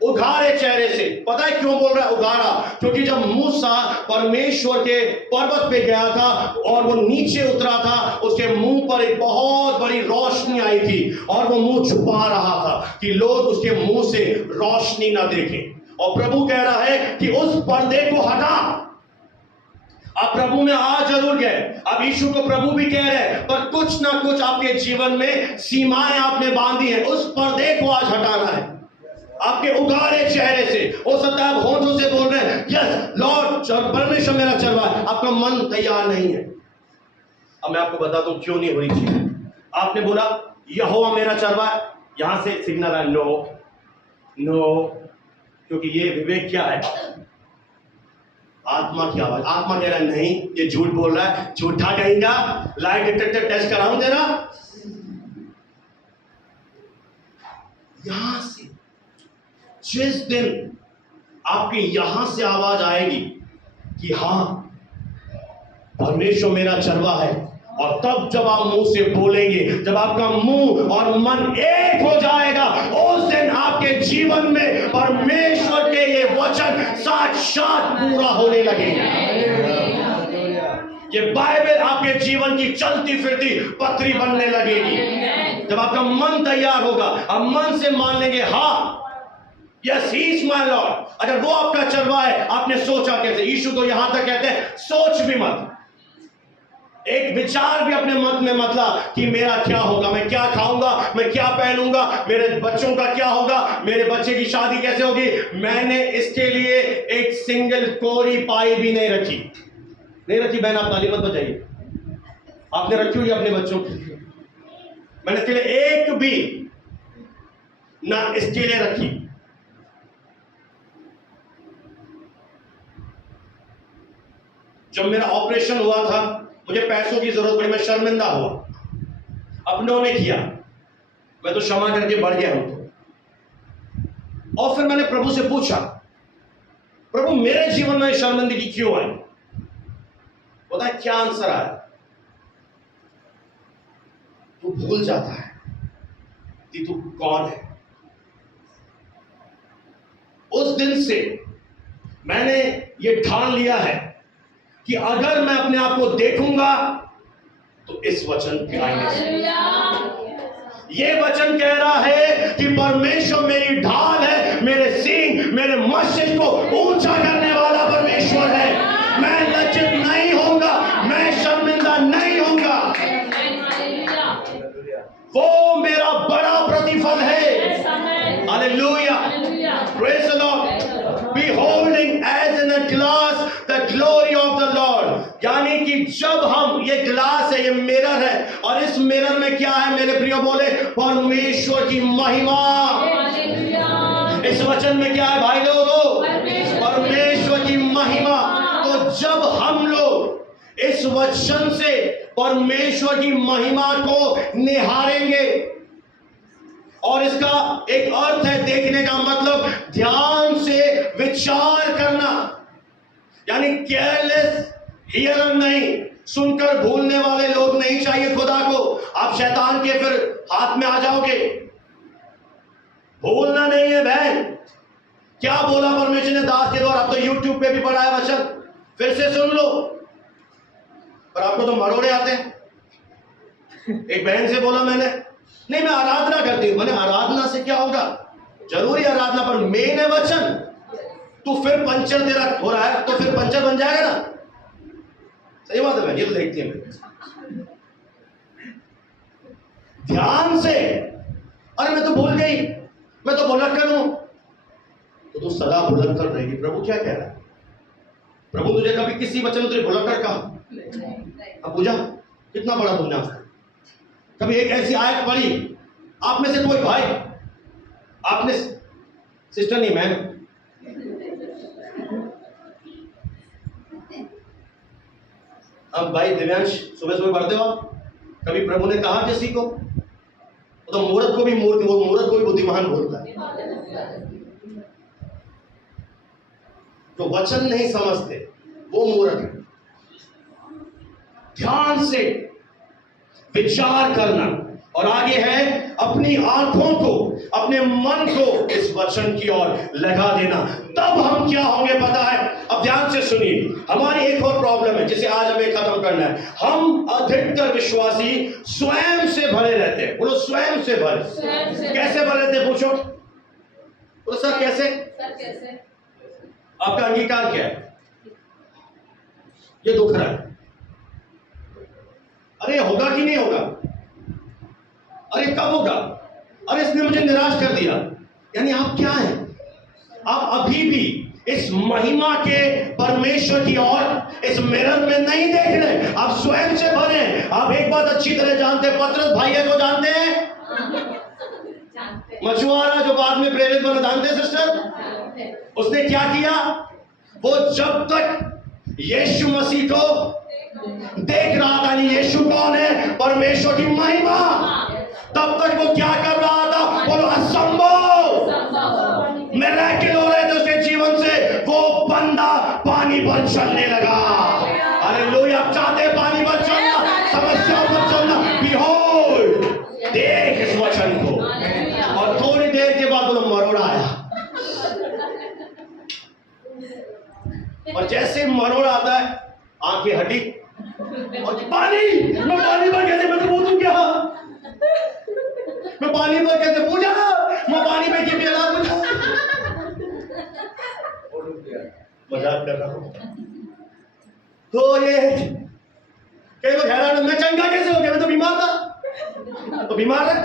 उघाड़े चेहरे से। पता है क्यों बोल रहा है उघाड़ा? क्योंकि जब मूसा परमेश्वर के पर्वत पे गया था और वो नीचे उतरा था, उसके मुंह पर एक बहुत बड़ी रोशनी आई थी, और वो मुंह छुपा रहा था कि लोग उसके मुंह से रोशनी ना देखें। और प्रभु कह रहा है कि उस पर्दे को हटा। आप प्रभु में आ जरूर गए, अब यीशु को प्रभु भी कह रहे हैं, पर कुछ ना कुछ आपके जीवन में सीमाएं आपने बांधी हैं। उस पर्दे को आज हटाना है आपके उघाड़े चेहरे से। हो सकता है आप होठों से बोल रहे हैं यस लॉर्ड, परमेश्वर मेरा चरवाहा है, आपका मन तैयार नहीं है। अब मैं आपको बताता हूं क्यों नहीं हो रही चीज। आपने बोला यहोवा मेरा चरवाहा, यहां से सिग्नल है नो नो, क्योंकि ये विवेक क्या है? आत्मा की आवाज। आत्मा कह रहा है नहीं, ये झूठ बोल रहा है, झूठा कहेगा, लाइट डिटेक्टर टेस्ट कराऊं तेरा। यहां से जिस दिन आपके यहां से आवाज आएगी कि हां परमेश्वर मेरा चरवा है। और तब जब आप मुंह से बोलेंगे, जब आपका मुंह और मन एक हो जाएगा, उस दिन आपके जीवन में परमेश्वर के ये वचन साक्षात पूरा होने लगेगा। ये बाइबल आपके जीवन की चलती फिरती पत्री बनने लगेगी। जब आपका मन तैयार होगा, आप मन से मान लेंगे, हाँ yes he is my Lord. अगर वो आपका चरवा है, आपने सोचा कैसे? यीशु तो यहां तक कहते हैं सोच भी मत, एक विचार भी अपने मन में मत ला कि मेरा क्या होगा, मैं क्या खाऊंगा, मैं क्या पहनूंगा, मेरे बच्चों का क्या होगा, मेरे बच्चे की शादी कैसे होगी। मैंने इसके लिए एक सिंगल कोरी पाई भी नहीं रखी। बहन आप ताली मत बजाइए, आपने रखी हुई अपने बच्चों के लिए। मैंने इसके लिए एक भी ना इसके लिए रखी। जब मेरा ऑपरेशन हुआ था, मुझे पैसों की जरूरत पड़ी, मैं शर्मिंदा हुआ, अपनों ने किया, मैं तो क्षमा करके बढ़ गया हूं। और फिर मैंने प्रभु से पूछा, प्रभु मेरे जीवन में शर्मिंदगी क्यों आई? पता है क्या आंसर आया? तू भूल जाता है कि तू कौन है। उस दिन से मैंने ये ठान लिया है कि अगर मैं अपने आप को देखूंगा तो इस वचन के आईने से। ये वचन कह रहा है कि परमेश्वर मेरी ढाल है, मेरे सींग, मेरे मस्तिष्क को ऊंचा करने वाला परमेश्वर है। मैं लज्जित नहीं होऊंगा, मैं शर्मिंदा नहीं होऊंगा। वो मेरा बड़ा प्रतिफल है। Hallelujah, praise the Lord. Beholding as in a glass the glory of the Lord, यानी कि जब हम, ये ग्लास है, ये मिरर है, और इस मिरर में क्या है मेरे प्रियो? बोले परमेश्वर की महिमा। इस वचन में क्या है भाई लोगों? परमेश्वर की महिमा। तो जब हम लोग इस वचन से परमेश्वर की महिमा को निहारेंगे, और इसका एक अर्थ है देखने का मतलब ध्यान से विचार करना, यानी केयरलेस हियर नहीं, सुनकर भूलने वाले लोग नहीं चाहिए खुदा को। आप शैतान के फिर हाथ में आ जाओगे। भूलना नहीं है बहन। क्या बोला परमेश्वर ने दास के द्वारा? आप तो यूट्यूब पे भी पढ़ा है वचन, फिर से सुन लो। पर आपको तो मरोड़े आते हैं। एक बहन से बोला मैंने, नहीं मैं आराधना करती हूं। मैंने आराधना से क्या होगा? जरूरी आराधना, पर मेन है वचन। तो फिर पंचर तेरा हो रहा है तो फिर पंचर बन जाएगा ना। सही बात है, ये तो देखती है मैं ध्यान से। अरे मैं तो भूल गई, मैं तो भुलक्कड़ हूं। तो तू सदा भुलक्कड़ रहेगी। प्रभु क्या कह रहा है? प्रभु तुझे कभी किसी वचन में तुझे भुलक्कड़ कहा? अब पूजा कितना बड़ा तुमने आज कभी एक ऐसी आयत पढ़ी? आप में से कोई भाई, आपने, सिस्टर नहीं मैम, अब भाई दिव्यांश सुबह सुबह पढ़ते हो आप? कभी प्रभु ने कहा किसी को? तो मूर्ख को भी मूर्ख, वो मूर्ख को भी बुद्धिमान बोलता है। तो वचन नहीं समझते वो मूर्ख है। ध्यान से विचार करना, और आगे है अपनी आंखों को, अपने मन को इस वचन की ओर लगा देना। तब हम क्या होंगे पता है? अब ध्यान से सुनिए, हमारी एक और प्रॉब्लम है जिसे आज हमें खत्म करना है। हम अधिकतर विश्वासी स्वयं से भरे रहते हैं। बोलो स्वयं से भरे। कैसे भरे रहते हैं? पूछो तो सर कैसे? आपका अंगीकार क्या है? ये दुख रहा है, अरे होगा कि नहीं होगा, अरे कब होगा, अरे इसने मुझे निराश कर दिया। यानी आप क्या हैं? आप अभी भी इस महिमा के परमेश्वर की ओर इस मिरर में नहीं देख रहे। आप स्वयं से भरे हैं। आप एक बात अच्छी तरह जानते हैं, पतरस भैया को जानते हैं, मछुआरा जो बाद में प्रेरित बना, जानते हैं सिस्टर? उसने क्या किया? वो जब तक यीशु मसीह को देख रहा था, नहीं यीशु कौन है? परमेश्वर की महिमा, तब तक वो क्या कर रहा था? बोलो असंभव, मिरेकल हो रहे थे उसके जीवन से। वो बंदा पानी पर चलने लगा। हालेलुया। आप चाहते और जैसे मरोड़ आता है आंखें हटी और पानी, मैं पानी पर कैसे मैं तो पूछूं क्या, मैं पानी पर कैसे पूछा, मैं पानी में क्यों पिया पूछा, मजाक कर रहा हूं। तो ये कई लोग हैरान, मैं चंगा कैसे हो गया, मैं तो बीमार था, तो बीमार है।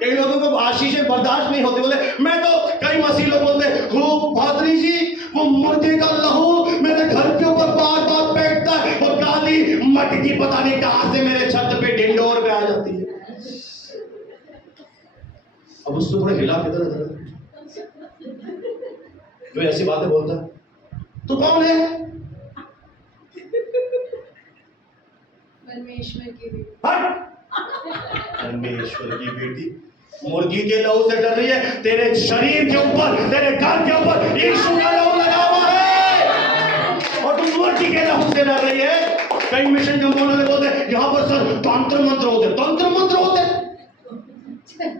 कई लोगों को आशीषें बर्दाश्त नहीं होती, बोले मैं तो, कई मसीह लोग बोलते हो पादरी जी वो मुर्दे का लहू मेरे घर के ऊपर बार बार बैठता है, वो काली मटकी पता नहीं कहां से मेरे छत पे ढिंडोर पे आ जाती है। अब उसको थोड़ा हिला किधर इधर जो ऐसी बातें बोलता है, तो कौन है? परमेश्वर की बेटी। परमेश्वर की बेटी मुर्गी के लहू से डर रही है, तेरे शरीर के ऊपर, तेरे घर के ऊपर यीशु का लहू लगा हुआ है और तुम मुर्गी के लहू से डर रही है। कई मिशन कंपाउंडर वाले बोलते हैं यहाँ पर सर तंत्र मंत्र होते, तंत्र मंत्र होते,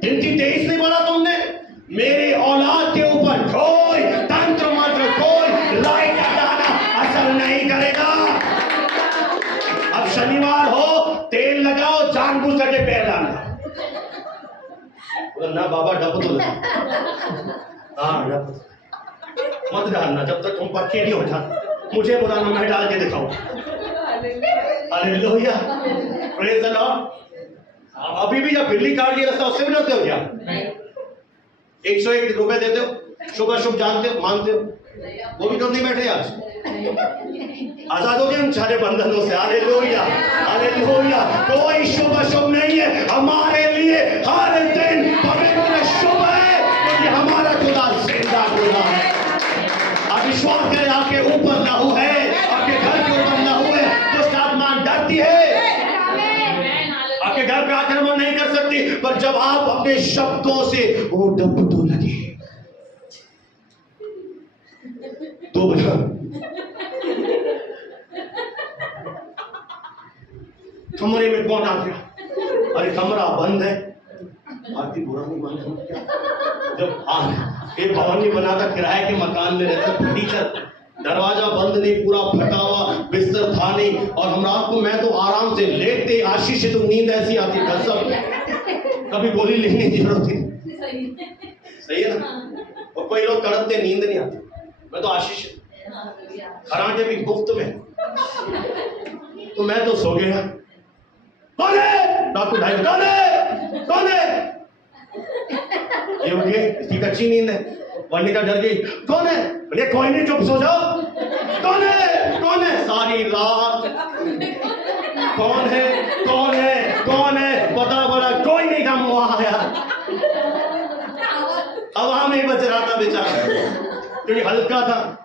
गिनती 23 नहीं बोला तुमने? मेरे औलाद के ऊपर कोई तंत्र मंत्र, कोई लाइट हटाना असर नहीं करेगा। अब शनिवार हो, तेल लगाओ, जानबूझ करके पैर डालना ना बाबा, डब तो हाँ डब मत डालना जब तक तुम पक्के नहीं हो जाते, मुझे बुलाना, मैं डाल के दिखाऊं। Hallelujah, praise the Lord. अभी भी जब बिल्ली काट लिया रास्ता उससे भी डरते हो क्या? 101 रुपए देते हो, शुभ अशुभ जानते हो, मानते हो, वो भी डर नहीं बैठे आज। आजाद हो गए हम सारे बंधनों से। Hallelujah, hallelujah. कोई शुभ अशुभ नहीं है हमारे लिए, हर दिन पवित्र शुभ है क्योंकि हमारा खुदा जिंदा खुदा है। आप विश्वास करें, आपके ऊपर लहू है, आपके घर के ऊपर लहू है, दुष्ट आत्मा डरती है, आपके घर पे आक्रमण नहीं कर सकती, पर जब आप अपने शब्दों से वो डब तो लगे तो बजा कमरे में कौन आ गया? अरे कमरा बंद है, आरती बुरा नहीं मान क्या? जब एक भवन नहीं बनाता, किराए के मकान में रहता, फर्नीचर दरवाजा बंद नहीं, पूरा फटा हुआ, बिस्तर था नहीं, और हम रात को, मैं तो आराम से लेटते आशीष से तो नींद ऐसी आती कसम, कभी गोली लेने की जरूरत थी। सही है ना? और कोई लोग तड़पते नींद नहीं आती, मैं तो आशीष खराटे भी गुफ्त में, तो मैं तो सो गया। कौन है? डॉक्टर ढाई कौन है? कौन है? ये उठिए, इसकी कच्ची नींद है, वरनिका डर गई। कौन है? बोले कोई नहीं, चुप सो जाओ। कौन है? कौन है? सारी रात कौन है? कौन है? कौन है? पता पड़ा कोई नहीं था, वहां आया, हवा में बच रहा था बेचारा क्योंकि हल्का था।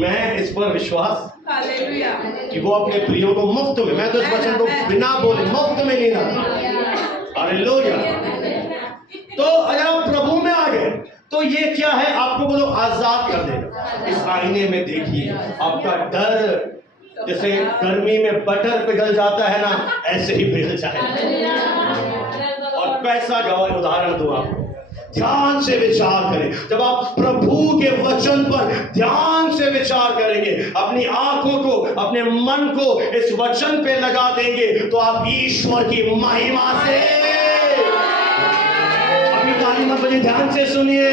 मैं इस पर विश्वास कि वो अपने प्रियो को मुफ्त में, मैं तो इस वचन को बिना बोले मुफ्त में लेना था। हालेलुया। तो अगर आप प्रभु में आ गए तो ये क्या है, आपको बोलो आजाद कर देगा। इस आईने में देखिए, आपका डर जैसे गर्मी में बटर पिघल जाता है ना, ऐसे ही पिघल जाएगा। और कैसा गवाह उदाहरण दूं आपको, ध्यान से विचार करें। जब आप प्रभु के वचन पर ध्यान से विचार करेंगे, अपनी आंखों को, अपने मन को इस वचन पे लगा देंगे, तो आप ईश्वर की महिमा से, अपनी ताली मत बजाइए, ध्यान से सुनिए,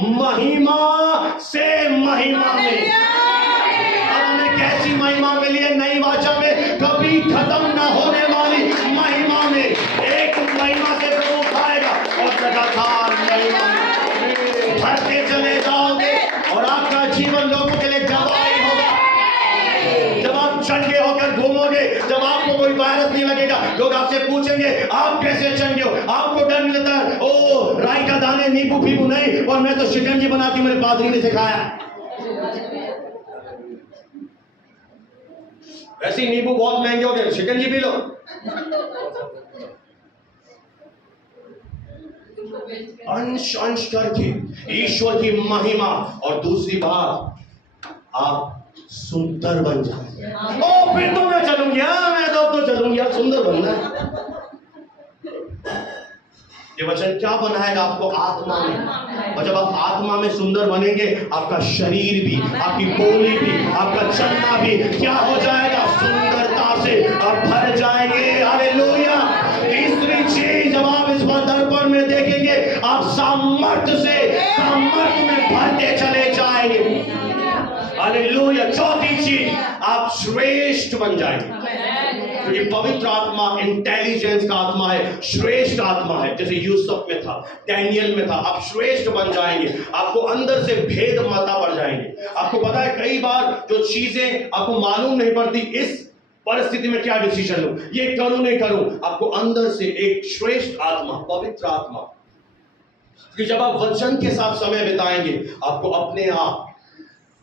महिमा से महिमा में। अब हमें कैसी महिमा मिली है? नई वाचा में कभी खत्म न होने वाली महिमा में। एक महिमा से प्रभु खाएगा और लगातार भरते चले जाओगे और आपका जीवन लोगों के लिए गवाही होगा। जब आप चंगे होकर घूमोगे, जब आपको कोई वायरस नहीं लगेगा, लोग आपसे पूछेंगे आप कैसे चंगे हो, आपको डर नहीं लगता? ओ राई का दाने, नींबू पीबू नहीं, और मैं तो शिकंजी बनाती हूं, मेरे पादरी ने सिखाया। वैसे नींबू बहुत महंगे हो गए, शिकंजी पी लो। अंश अंश करके ईश्वर की महिमा। और दूसरी बात, आप सुंदर बन जाए। ओ फिर तो मैं चलूंगी, मैं तो चलूंगी, सुंदर बनना है। ये वचन क्या बनाएगा आपको? आत्मा में। और जब आप आत्मा में सुंदर बनेंगे, आपका शरीर भी, आपकी बोली भी, आपका चलना भी क्या हो जाएगा? सुंदरता से आप भर जाएंगे। हालेलुया। तीसरी चीज, जब आप इस बार दर्पण में देखेंगे, आप सामर्थ्य में भरते चले जाएंगे। हालेलुया। चौथी चीज, आप श्रेष्ठ बन जाएंगे, क्योंकि पवित्र आत्मा इंटेलिजेंस का आत्मा है, श्रेष्ठ आत्मा है। जैसे यूसुफ में था, डैनियल में था। आप श्रेष्ठ बन जाएंगे, आपको अंदर से भेद माता बढ़ जाएंगे। आपको पता है कई बार जो चीजें आपको मालूम नहीं पड़ती, इस परिस्थिति में क्या डिसीजन लूं, ये करूं नहीं करूं, आपको अंदर से एक श्रेष्ठ आत्मा, पवित्र आत्मा, कि जब आप वचन के साथ समय बिताएंगे, आपको अपने आप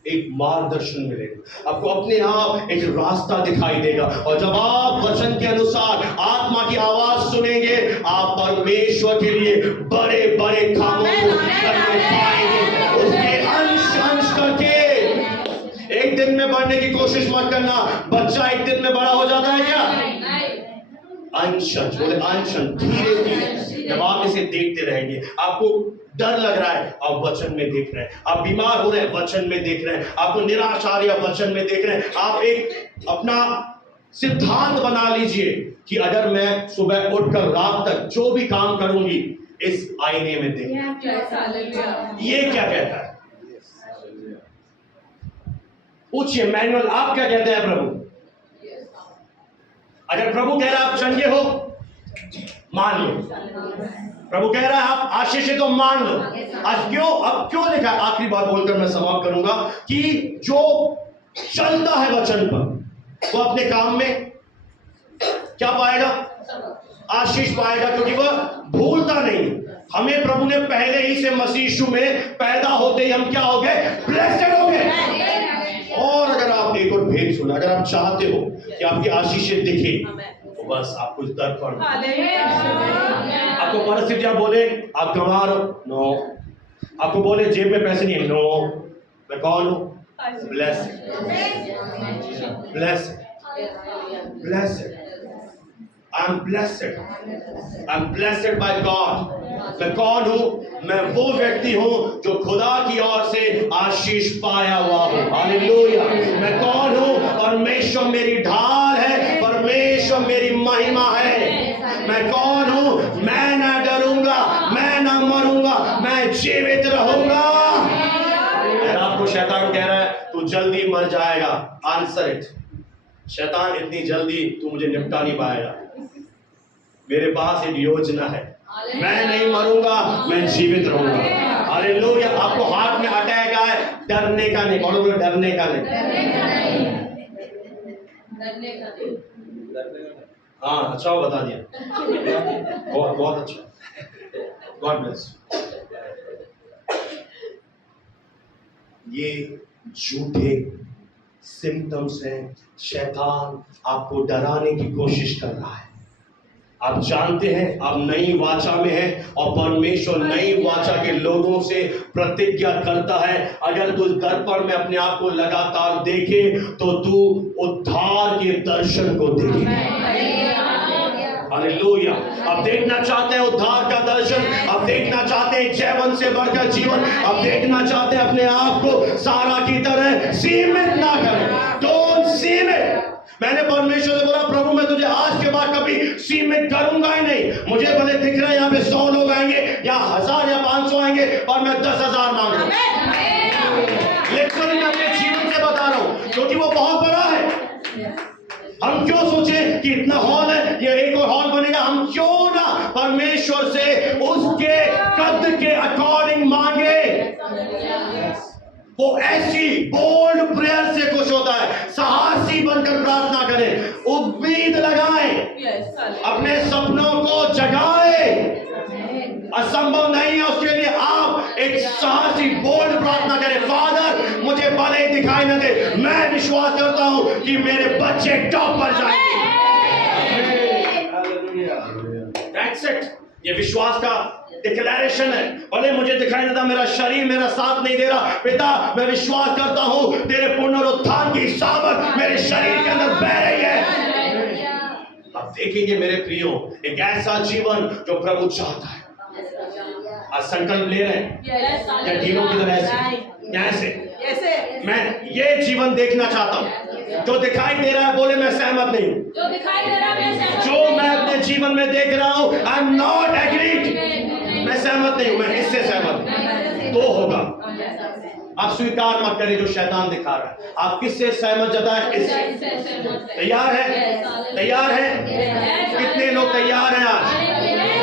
एक मार्गदर्शन मिलेगा, आपको अपने आप एक रास्ता दिखाई देगा। और जब आप वचन के अनुसार आत्मा की आवाज सुनेंगे, आप परमेश्वर के लिए बड़े बड़े कामों को करने पाएंगे। उसके अंश करके। एक दिन में बढ़ने की कोशिश मत करना। बच्चा एक दिन में बड़ा हो जाता है क्या? अंशन, बोले अंशन, धीरे धीरे। जब आप इसे देखते रहेंगे, आपको डर लग रहा है, आप वचन में देख रहे हैं। आप बीमार हो रहे हैं, वचन में देख रहे हैं। आपको निराश आ रही है, वचन में देख रहे हैं। आप एक अपना सिद्धांत बना लीजिए कि अगर मैं सुबह उठकर रात तक जो भी काम करूंगी, इस आईने में देख। ये क्या कहता है? पूछिए मैनुअल, आप क्या कहते हैं प्रभु? अगर प्रभु कह रहा है आप चंगे हो, मान लो। प्रभु कह रहा है आप आशीषित हो, मान लो। आज अब क्यों लिखा है? आखिरी बात बोलकर मैं समाप्त करूंगा कि जो चलता है वचन पर, वो अपने काम में क्या पाएगा? आशीष पाएगा, क्योंकि वह भूलता नहीं। हमें प्रभु ने पहले ही से मसीह यीशु में पैदा होते ही हम क्या हो गए? ब्लेस्ड हो गए। और अगर आप एक और भेद सुना, अगर आप चाहते हो कि आपकी आशीषें दिखे, तो बस आपको इस दर्पण, आपको परिस्थितियां बोले आप कमा रहे हो, नो। आपको बोले जेब में पैसे नहीं है, नो। मैं कौन हूं? Blessed, blessed, blessed. I am blessed, I am blessed by God. मैं कौन हूं? मैं वो व्यक्ति हूं जो खुदा की ओर से आशीष पाया हुआ हूं। हालेलुया। मैं कौन हूं? परमेश्वर मेरी ढाल है, परमेश्वर मेरी महिमा है। मैं कौन हूं? मैं ना डरूंगा, मैं ना मरूंगा, मैं जीवित रहूंगा। आपको शैतान कह रहा है तू जल्दी मर जाएगा, आंसर इट। शैतान, इतनी जल्दी तू मुझे निपटा नहीं पाएगा। मेरे पास एक योजना है, मैं नहीं मरूंगा, मैं जीवित रहूंगा। हालेलुया। आपको हार्ट में अटैक आए, डरने का नहीं। बोलो डरने का नहीं। हाँ, अच्छा बता दिया, बहुत अच्छा। God bless. ये झूठे सिम्टम्स हैं। शैतान आपको डराने की कोशिश कर रहा है। आप जानते हैं आप नई वाचा में हैं, और परमेश्वर नई वाचा के लोगों से प्रतिज्ञा करता है, अगर तू दर्पण में अपने आप को लगातार देखे तो तू उद्धार के दर्शन को देखे। हालेलुया। आप देखना चाहते हैं उद्धार का दर्शन, आप देखना चाहते हैं जीवन से बढ़कर जीवन, आप देखना चाहते हैं अपने आप को सारा की तरह सीमित ना करें। डोंट सीमित। मैंने परमेश्वर से बोला, प्रभु मैं तुझे आज के बाद कभी सीमित करूंगा ही नहीं। मुझे भले दिख रहा है यहाँ पे 100 लोग आएंगे या 1000 या 500 आएंगे, और मैं 10,000 मांग रहा हूं। लिटरली मैं अपने जीवन से बता रहा हूं, क्योंकि वो बहुत बड़ा है। हम क्यों सोचे कि इतना हॉल है, ये एक और हॉल बनेगा। हम क्यों ना परमेश्वर से उसके कद के अकॉर्डिंग मांगे। वो ऐसी बोल्ड प्रेयर से खुश होता है। साहसी बनकर प्रार्थना करें, उम्मीद लगाएं, अपने सपनों को जगाएं। असंभव नहीं है उसके लिए आप एक साहसी बोल्ड प्रार्थना करें। फादर मुझे भले दिखाई न दे, मैं विश्वास करता हूं कि मेरे बच्चे टॉप पर जाएंगे। That's it। ये विश्वास का डिक्लेरेशन है। भले मुझे दिखाई नहीं देता, मेरा शरीर मेरा साथ नहीं दे रहा, पिता मैं विश्वास करता हूं तेरे पुनरुत्थान की सामर्थ मेरे शरीर के अंदर बह रही है। आप देखेंगे मेरे प्रियो, एक ऐसा जीवन जो प्रभु चाहता है। आज संकल्प ले रहे हैं Yes. या ढीलों की तरह ऐसे मैं ये जीवन देखना चाहता हूँ। जो दिखाई दे रहा है बोले मैं सहमत नहीं हूँ। जो दिखाई दे रहा है मैं सहमत जो मैं अपने जीवन में देख रहा हूँ आई एम नॉट एग्रीड, मैं सहमत नहीं हूँ, मैं इससे सहमत हूँ। तो होगा। आप स्वीकार मत करें जो शैतान दिखा रहा है। आप किससे सहमत जताएं? इससे। तैयार है? तैयार है? कितने लोग तैयार हैं आज?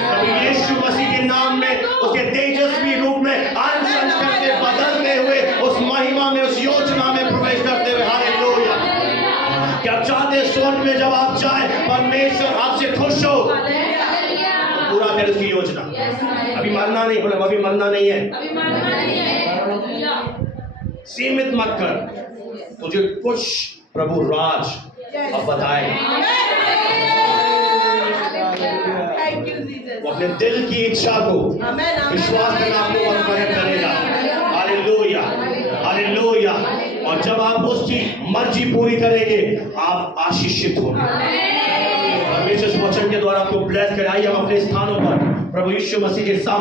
प्रभु यीशु मसीह के नाम में उसके तेजस्वी रूप में अंश अंश करके बदलते हुए उस महिमा में, उस योजना में प्रवेश करते हुए। हालेलुया। क्या आप चाहते हैं स्वर्ग में जब आप जाए परमेश्वर आपसे खुश हो, तो पूरा करे उसकी योजना। अभी मरना नहीं, बोले अभी मरना नहीं है। अभी मानना नहीं है। सीमित मत कर, तुझे कुछ प्रभु राज अब बताए। वो अपने दिल की इच्छा को विश्वास करना आपको अनुग्रह करेगा। Hallelujah, hallelujah. और जब आप उसकी मर्जी पूरी करेंगे आप आशीषित होंगे। परमेश्वर इस वचन के द्वारा आपको ब्लेस कराइए। हम अपने स्थानों पर प्रभु यीशु मसीह के सामने